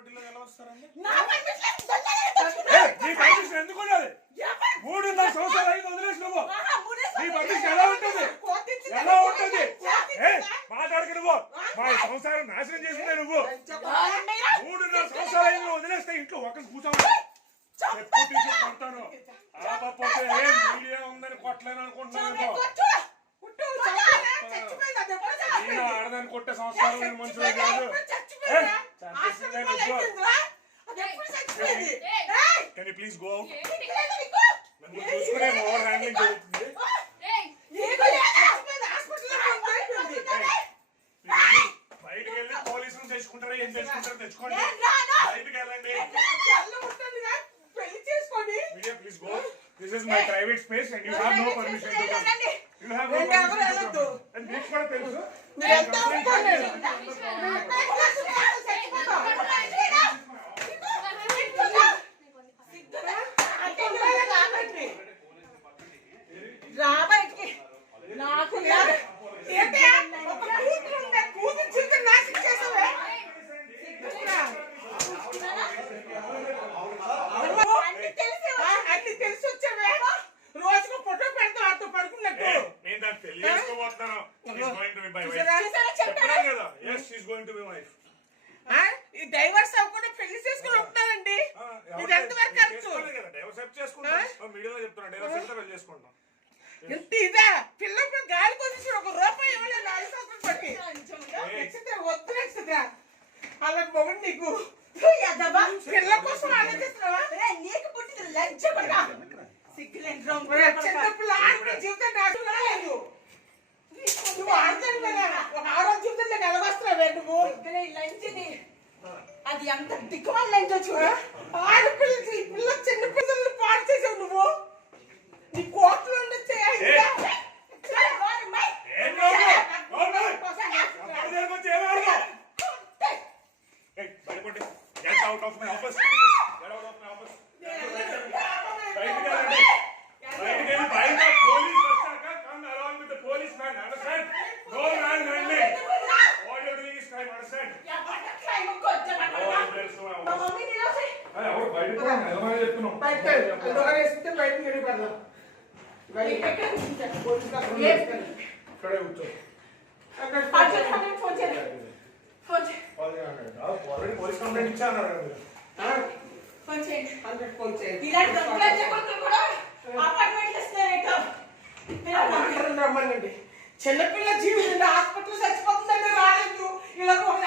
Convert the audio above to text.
ప్రాపర్టీలో ఎలా వస్తారండి? నా పర్మిషన్ ఎందుకు? మూడున్నర సంవత్సరాలు నీ పర్మిషన్ ఎలా ఉంటుంది? ఎలా ఉంటుంది? మాట్లాడక నువ్వు. మా సంసారం నాశనం చేసిందే నువ్వు? మూడున్నర సంవత్సరాలు వదిలేస్తే ఇంట్లో ఒకరు కూర్చోవాలి. ఎప్పుడు తీసి కొడతాను. ఆపకపోతే ఏం మీడియా ఉందని కొట్టలేను అనుకుంటున్నాను నేను. ఆడదాన్ని కొట్టే సంస్కారం నేను మనుషులు కాదు. కెన్ యూ ప్లీజ్ గో నీకు? నన్ను చూసుకునే ఓవర్ హ్యాండ్లింగ్ జరుగుతుంది. బయటికి వెళ్ళి పోలీసులు తెచ్చుకుంటారా? ఏం తెచ్చుకుంటారో తెచ్చుకోండి. బయటికి వెళ్ళండి media please go this is my private space and you have no permission to come వెళ్ళండి. యూ హావ్ నో నేను ఎవరు పర్మిషన్ టు వెళ్ళొద్దు. కమ్ అండ్ మీకు కూడా తెలుసు. మీరు నాకు అన్ని తెలిసి ఆ, వచ్చావే రోజుకు ఫోటో పెడతావు అటు పడుకున్నట్టు. నేను దాన్ని తెలియజేసుకోబోతున్నాను డైవర్స్ అవ్వకుండా పెళ్ళి చేసుకుని ఉంటానండి ఇది ఎంతవరకు ఖర్చు? ఇంత ఇదా? పిల్లప్పుడు గాలి కొద్ది ఒక రూపాయి ఇవ్వలేదు. ఐదు సంవత్సరాలు బట్టి నచ్చితే వద్దు నచ్చితే. అలా మొగుడు నీకు. పిల్ల కోసం ఆలోచిస్తున్నావా? నీకు లంచ చిన్నపిల్ల ఆడపిల్ల జీవితం నాకు లేదు నువ్వు ఆడతాను కదా ఒక ఆడవాళ్ళ జీవితంలో నిలవస్తున్నావే నువ్వు లంచిది అది అంత దిక్కుమాల లంచ్ చూడ. ఆడపిల్ల ఈ పిల్ల చిన్న పిల్లల్ని పాడు చేసావు నువ్వు. నీ కోట్లు ఉండొచ్చే. Get out of my office. Get out of my office. చెప్తున్నాం. ఇక్కడే కూర్చో. ఆల్రెడీ పోలీస్ కంప్లైంట్ ఇచ్చాను అన్నారు కదా. ఇలాంటి దొంగలు కూడా? అపార్ట్మెంట్లు ఇస్తున్నారేటో రమ్మనండి. చిన్నపిల్ల జీవితం హాస్పిటల్ చచ్చిపోతుందండి రాలేదు. ఇలా ఒక